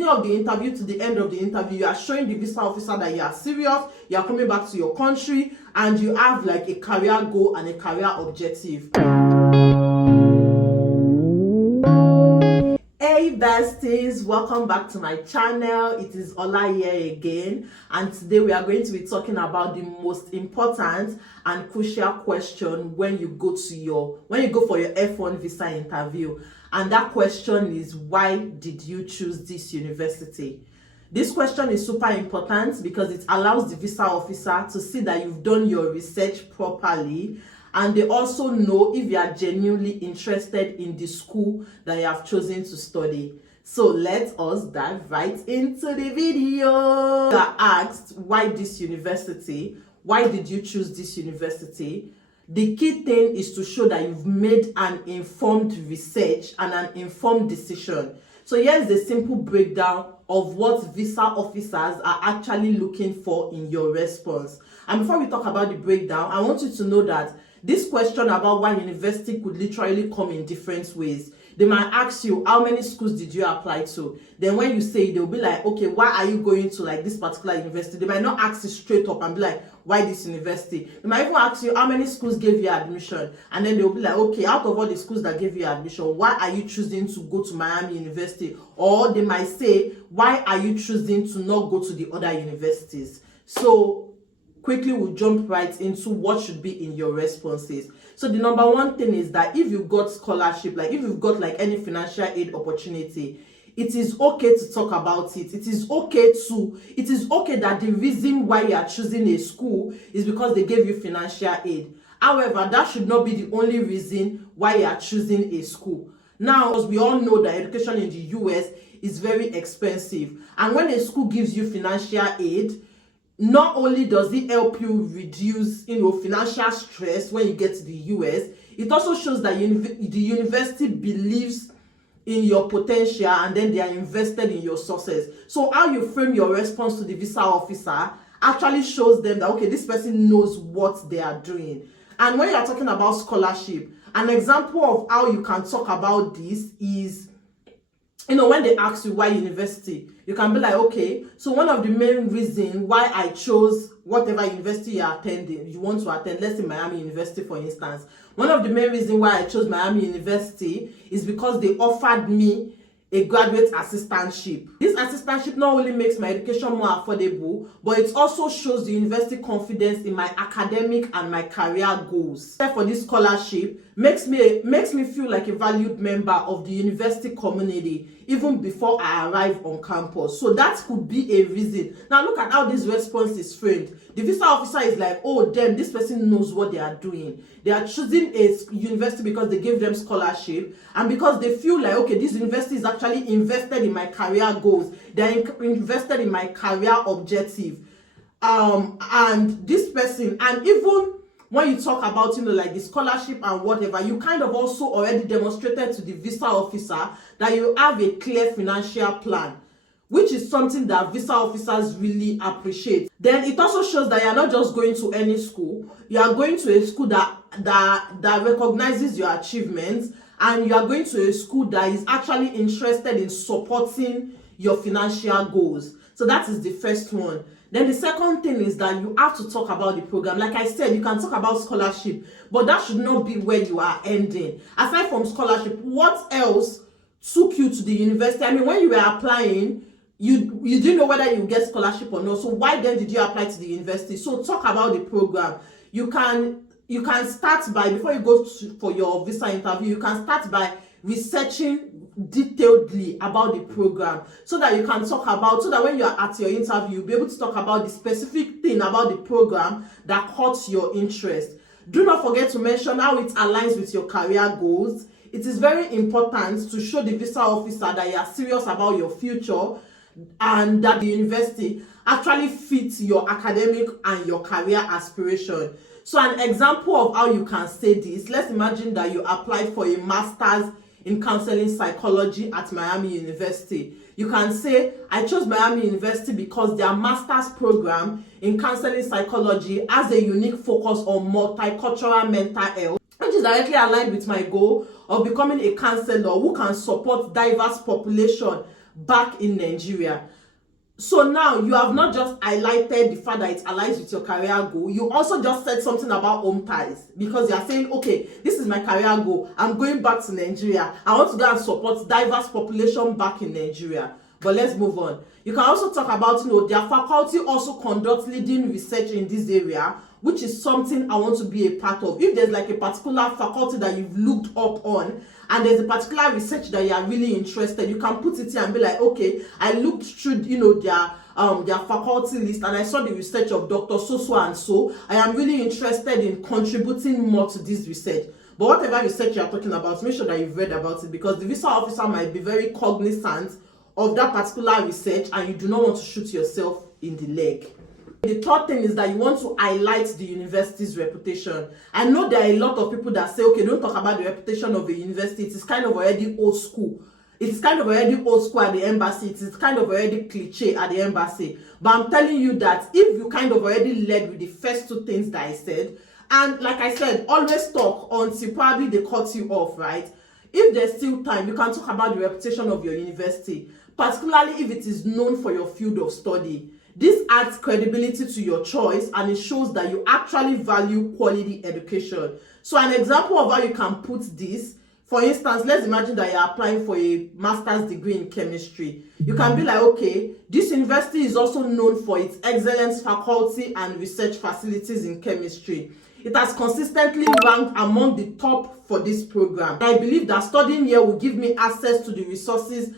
Of the interview to the end of the interview, you are showing the visa officer that you are serious, you are coming back to your country, and you have like a career goal and a career objective. Hey besties, welcome back to my channel. It is Ola here again, and today we are going to be talking about the most important and crucial question when you go for your F1 visa interview. And that question is, why did you choose this university? This question is super important because it allows the visa officer to see that you've done your research properly, and they also know if you are genuinely interested in the school that you have chosen to study. So let us dive right into the video. You are asked, why this university? Why did you choose this university? The key thing is to show that you've made an informed research and an informed decision. So here's the simple breakdown of what visa officers are actually looking for in your response. And before we talk about the breakdown, I want you to know that this question about why university could literally come in different ways. They might ask you, how many schools did you apply to? Then when you say, they'll be like, okay, why are you going to like this particular university? They might not ask you straight up and be like, why this university? They might even ask you, how many schools gave you admission? And then they'll be like, okay, out of all the schools that gave you admission, why are you choosing to go to Miami University? Or they might say, why are you choosing to not go to the other universities? So quickly we'll jump right into what should be in your responses. So the number one thing is that if you got scholarship, like if you've got like any financial aid opportunity, it is okay to talk about it. It is okay that the reason why you are choosing a school is because they gave you financial aid. However, that should not be the only reason why you are choosing a school. Now, as we all know that education in the US is very expensive, and when a school gives you financial aid, not only does it help you reduce, financial stress when you get to the US, it also shows that the university believes in your potential and then they are invested in your success. So how you frame your response to the visa officer actually shows them that, okay, this person knows what they are doing. And when you are talking about scholarship, an example of how you can talk about this is, when they ask you why university, you can be like, okay, so one of the main reasons why I chose whatever university you want to attend, let's say Miami University, for instance. One of the main reasons why I chose Miami University is because they offered me a graduate assistantship. This assistantship not only makes my education more affordable, but it also shows the university confidence in my academic and my career goals. For this scholarship makes me feel like a valued member of the university community even before I arrive on campus. So that could be a reason. Now look at how this response is framed. The visa officer is like, oh damn, this person knows what they are doing. They are choosing a university because they gave them scholarship and because they feel like, okay, this university is actually invested in my career goals. They are invested in my career objective. And this person, and even when you talk about, like the scholarship and whatever, you kind of also already demonstrated to the visa officer that you have a clear financial plan, which is something that visa officers really appreciate. Then it also shows that you're not just going to any school, you are going to a school that recognizes your achievements, and you are going to a school that is actually interested in supporting your financial goals. So that is the first one. Then the second thing is that you have to talk about the program. Like I said, you can talk about scholarship, but that should not be where you are ending. Aside from scholarship, what else took you to the university? I mean, when you were applying, you didn't know whether you get scholarship or not. So why then did you apply to the university? So talk about the program. You can start by, before you go for your visa interview, you can start by researching detailedly about the program so that you can talk about, so that when you are at your interview, you'll be able to talk about the specific thing about the program that caught your interest. Do not forget to mention how it aligns with your career goals. It is very important to show the visa officer that you are serious about your future and that the university actually fits your academic and your career aspiration. So an example of how you can say this, let's imagine that you applied for a master's in counseling psychology at Miami University. You can say, I chose Miami University because their master's program in counseling psychology has a unique focus on multicultural mental health, which is directly aligned with my goal of becoming a counselor who can support diverse population back in Nigeria. So now you have not just highlighted the fact that it aligns with your career goal, you also just said something about home ties, because you are saying, okay, this is my career goal, I'm going back to Nigeria, I want to go and support diverse population back in Nigeria. But let's move on. You can also talk about, their faculty also conducts leading research in this area, which is something I want to be a part of. If there's like a particular faculty that you've looked up on, and there's a particular research that you are really interested, you can put it here and be like, okay, I looked through, their faculty list, and I saw the research of Dr. So and so. I am really interested in contributing more to this research. But whatever research you are talking about, make sure that you've read about it, because the visa officer might be very cognizant of that particular research, and you do not want to shoot yourself in the leg. The third thing is that you want to highlight the university's reputation. I know there are a lot of people that say, okay, don't talk about the reputation of a university. It is kind of already old school. It's kind of already old school at the embassy. It is kind of already cliche at the embassy. But I'm telling you that if you kind of already led with the first two things that I said, and like I said, always talk until probably they cut you off, right? If there's still time, you can talk about the reputation of your university, particularly if it is known for your field of study. This adds credibility to your choice, and it shows that you actually value quality education. So an example of how you can put this, for instance, let's imagine that you're applying for a master's degree in chemistry. You can be like, okay, this university is also known for its excellent faculty and research facilities in chemistry. It has consistently ranked among the top for this program. I believe that studying here will give me access to the resources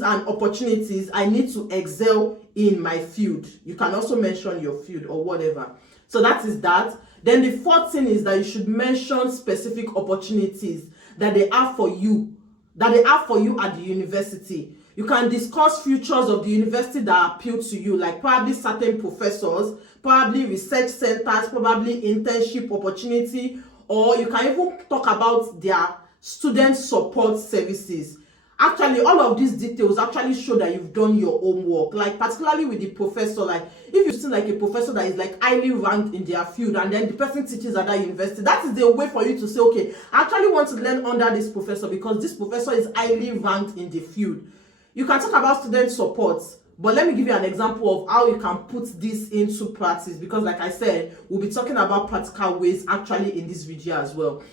and opportunities I need to excel in my field. You can also mention your field or whatever. So that is that. Then the fourth thing is that you should mention specific opportunities that they have for you, at the university. You can discuss features of the university that appeal to you, like probably certain professors, probably research centers, probably internship opportunity, or you can even talk about their student support services. Actually, all of these details actually show that you've done your homework, like particularly with the professor. Like if you see like a professor that is like highly ranked in their field, and then the person teaches at that university, that is the way for you to say, okay, I actually want to learn under this professor because this professor is highly ranked in the field. You can talk about student support, but let me give you an example of how you can put this into practice, because like I said, we'll be talking about practical ways actually in this video as well.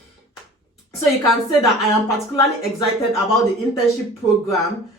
So you can say that I am particularly excited about the internship program.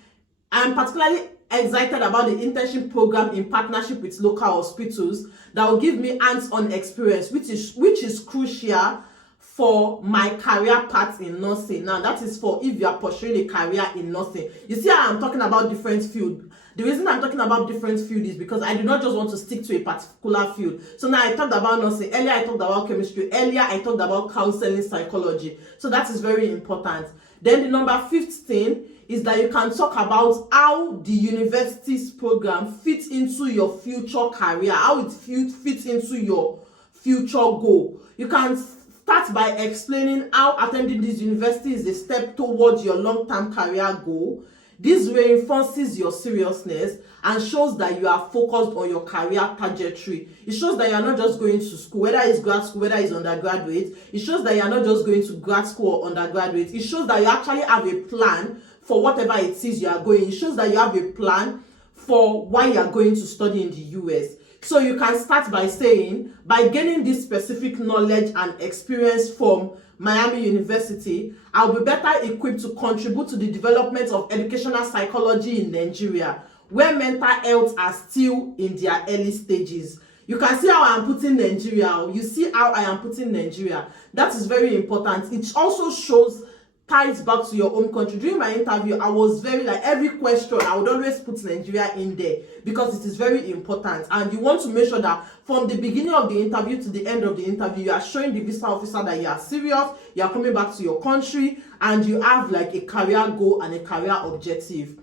I am particularly excited about the internship program in partnership with local hospitals that will give me hands-on experience, which is crucial for my career path in nursing. Now, that is for if you are pursuing a career in nursing. You see how I'm talking about different fields. The reason I'm talking about different fields is because I do not just want to stick to a particular field. So now I talked about nursing. Earlier I talked about chemistry. Earlier I talked about counseling psychology. So that is very important. Then the number 15 is that you can talk about how the university's program fits into your future career, how it fits into your future goal. You can start by explaining how attending this university is a step towards your long-term career goal. This reinforces your seriousness and shows that you are focused on your career trajectory. It shows that you are not just going to school, whether it's grad school, whether it's undergraduate. It shows that you are not just going to grad school or undergraduate. It shows that you actually have a plan for whatever it is you are going. It shows that you have a plan for why you are going to study in the US. So you can start by saying, by gaining this specific knowledge and experience from Miami University, I'll be better equipped to contribute to the development of educational psychology in Nigeria, where mental health are still in their early stages. You can see how I am putting Nigeria. You see how I am putting Nigeria. That is very important. It also shows ties back to your own country. During my interview, I was very like every question I would always put Nigeria in there because it is very important, and you want to make sure that from the beginning of the interview to the end of the interview, you are showing the visa officer that you are serious, you are coming back to your country, and you have like a career goal and a career objective.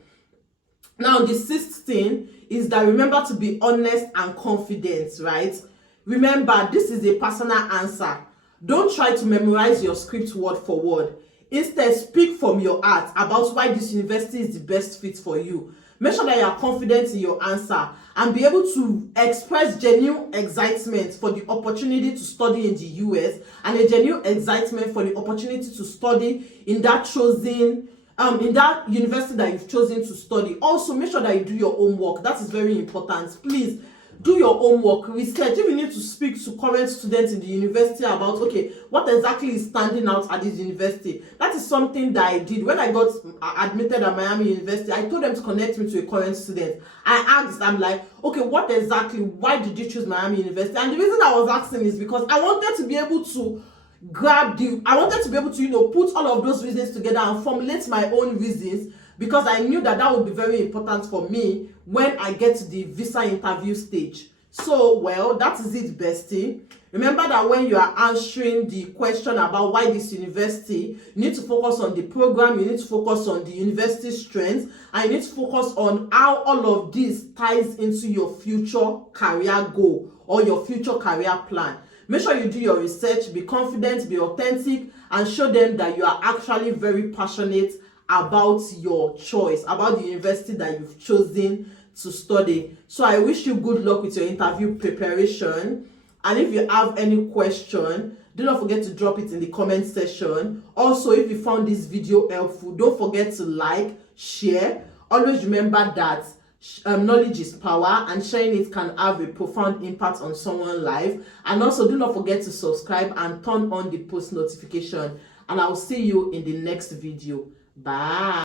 Now, the sixth thing is that remember to be honest and confident, right? Remember, this is a personal answer. Don't try to memorize your script word for word. Instead, speak from your heart about why this university is the best fit for you. Make sure that you are confident in your answer and be able to express genuine excitement for the opportunity to study in the US and a genuine excitement for the opportunity to study in that chosen in that university that you've chosen to study. Also, make sure that you do your homework. That is very important. Please do your homework, research. If you need to speak to current students in the university about, okay, what exactly is standing out at this university, that is something that I did when I got admitted at Miami University. I told them to connect me to a current student. I asked them, like, okay, what exactly, why did you choose Miami University? And the reason I was asking is because I wanted to be able to I wanted to be able to, put all of those reasons together and formulate my own reasons, because I knew that would be very important for me when I get to the visa interview stage. So, well, that is it, bestie. Remember that when you are answering the question about why this university, you need to focus on the program, you need to focus on the university strengths, and you need to focus on how all of this ties into your future career goal or your future career plan. Make sure you do your research, be confident, be authentic, and show them that you are actually very passionate about your choice, about the university that you've chosen to study. So I wish you good luck with your interview preparation. And if you have any question, do not forget to drop it in the comment section. Also, if you found this video helpful, don't forget to like, share. Always remember that knowledge is power, and sharing it can have a profound impact on someone's life. And also, do not forget to subscribe and turn on the post notification. And I'll see you in the next video. Bye.